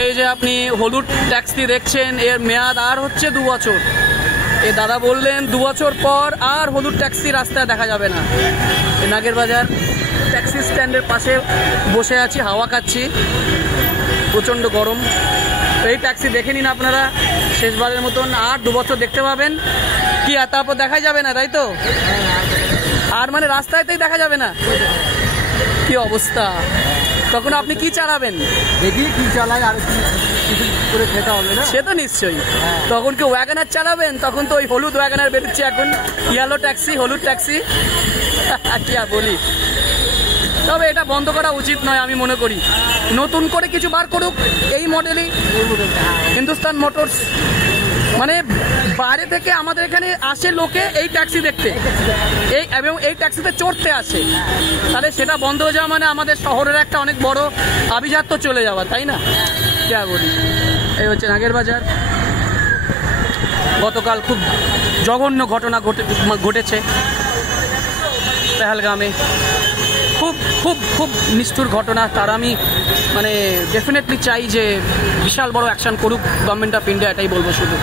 এই যে আপনি হলুদ ট্যাক্সি দেখছেন, এর মেয়াদ আর হচ্ছে 2 বছর। এ দাদা বললেন 2 বছর পর আর হলুদ ট্যাক্সি রাস্তায় দেখা যাবে না। নাগের বাজার ট্যাক্সি স্ট্যান্ডের পাশে বসে আছি, হাওয়া খাচ্ছি, প্রচণ্ড গরম। তো এই ট্যাক্সি দেখে নিন আপনারা, শেষবারের মতন আর 2 বছর দেখতে পাবেন। কি আর তারপর দেখাই যাবে না, তাই তো? আর মানে রাস্তায়তেই দেখা যাবে না, কি অবস্থা। তখন আপনি কি চালাবেন? দেখি কি চালাই, আর কিছু করে খেতে হবে না, সে তো নিশ্চয়ই। তখন কি ওয়াগনার চালাবেন? তখন তো ওই হলুদ ওয়াগনার বেরোচ্ছে এখন, ইয়েলো ট্যাক্সি, হলুদ ট্যাক্সি। কি আর বলি, তবে এটা বন্ধ করা উচিত নয় আমি মনে করি। নতুন করে কিছু বার করুক এই মডেলই, হিন্দুস্তান মোটরস। মানে বাইরে থেকে আমাদের এখানে আসে লোকে এই ট্যাক্সি দেখতে, এবং এই ট্যাক্সিতে চড়তে আসে, তাহলে সেটা বন্ধ হয়ে যাওয়া মানে আমাদের শহরের একটা অনেক বড় আভিজাত্য চলে যাওয়া, তাই না? কি বলি। এই হচ্ছে নাগের বাজার। গতকাল খুব জঘন্য ঘটনা ঘটেছে পেহেলগামে, খুব খুব খুব নিষ্ঠুর ঘটনা। তার আমি মানে ডেফিনেটলি চাই যে বিশাল বড় অ্যাকশন করুক গভর্নমেন্ট অফ ইন্ডিয়া, এটাই বলবো শুধু।